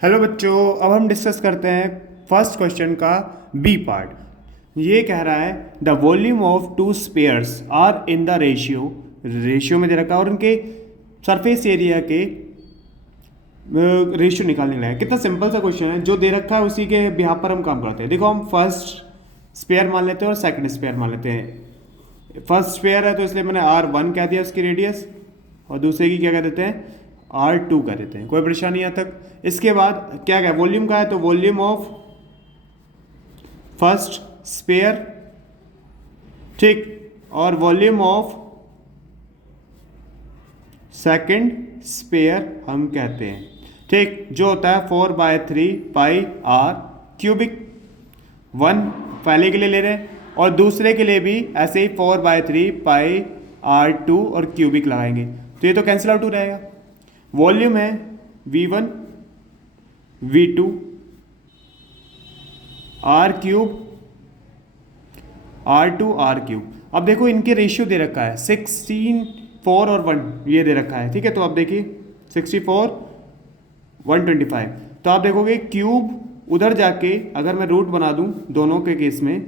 Hello बच्चों, अब हम डिस्कस करते हैं फर्स्ट क्वेश्चन का बी पार्ट। ये कह रहा है the volume of two spheres are in the ratio में दे रखा है और उनके सरफेस एरिया के रेशियो निकालने लगा है। कितना सिंपल सा क्वेश्चन है, जो दे रखा है उसी के बिहाफ पर हम काम करते हैं। देखो, हम फर्स्ट स्पेयर मान लेते हैं और सेकंड स्पेयर मान लेते हैं। फर्स्ट स्पेयर है तो इसलिए मैंने R1 कह दिया उसकी रेडियस, और दूसरे की क्या कह देते हैं R2 कह देते हैं। कोई परेशानी यहाँ तक। इसके बाद क्या क्या वॉल्यूम का है, तो वॉल्यूम ऑफ फर्स्ट स्पेयर, ठीक, और वॉल्यूम ऑफ सेकंड स्पेयर हम कहते हैं, ठीक, जो होता है 4/3 पाई आर क्यूबिक। वन पहले के लिए ले रहे हैं और दूसरे के लिए भी ऐसे ही 4/3 पाई R2 और क्यूबिक लगाएंगे, तो ये तो कैंसिल आउट हो रहेगा। वॉल्यूम है V1 V2 R cube R2 R cube. अब देखो इनके रेशियो दे रखा है 16, 4 और 1 ये दे रखा है, ठीक है। तो आप देखिए 64 125, तो आप देखोगे क्यूब उधर जाके अगर मैं रूट बना दूं दोनों के केस में,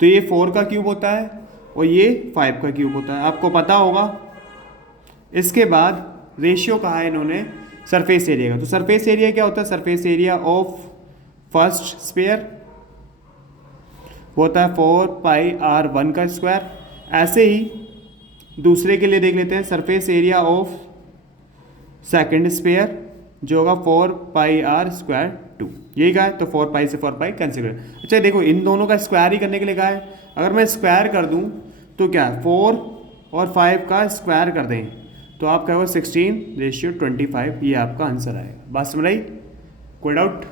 तो ये 4 का क्यूब होता है और ये 5 का क्यूब होता है, आपको पता होगा। इसके बाद रेशियो कहा है इन्होंने सरफेस एरिया का, तो सरफेस एरिया क्या होता है, surface area of first sphere होता है 4πr1 का स्क्वायर। ऐसे ही दूसरे के लिए देख लेते हैं, surface area of second sphere जो होगा 4πr²2। यही कहा है, तो 4π से 4π कैंसिल कर। अच्छा देखो, इन दोनों का स्क्वायर ही करने के लिए कहा है। अगर मैं स्क्वायर कर दूं तो क्या 4 और 5 का स्क्वायर कर दें तो आप कहोगे 16/25, ये आपका आंसर आएगा। बात समझ आई? कोई डाउट?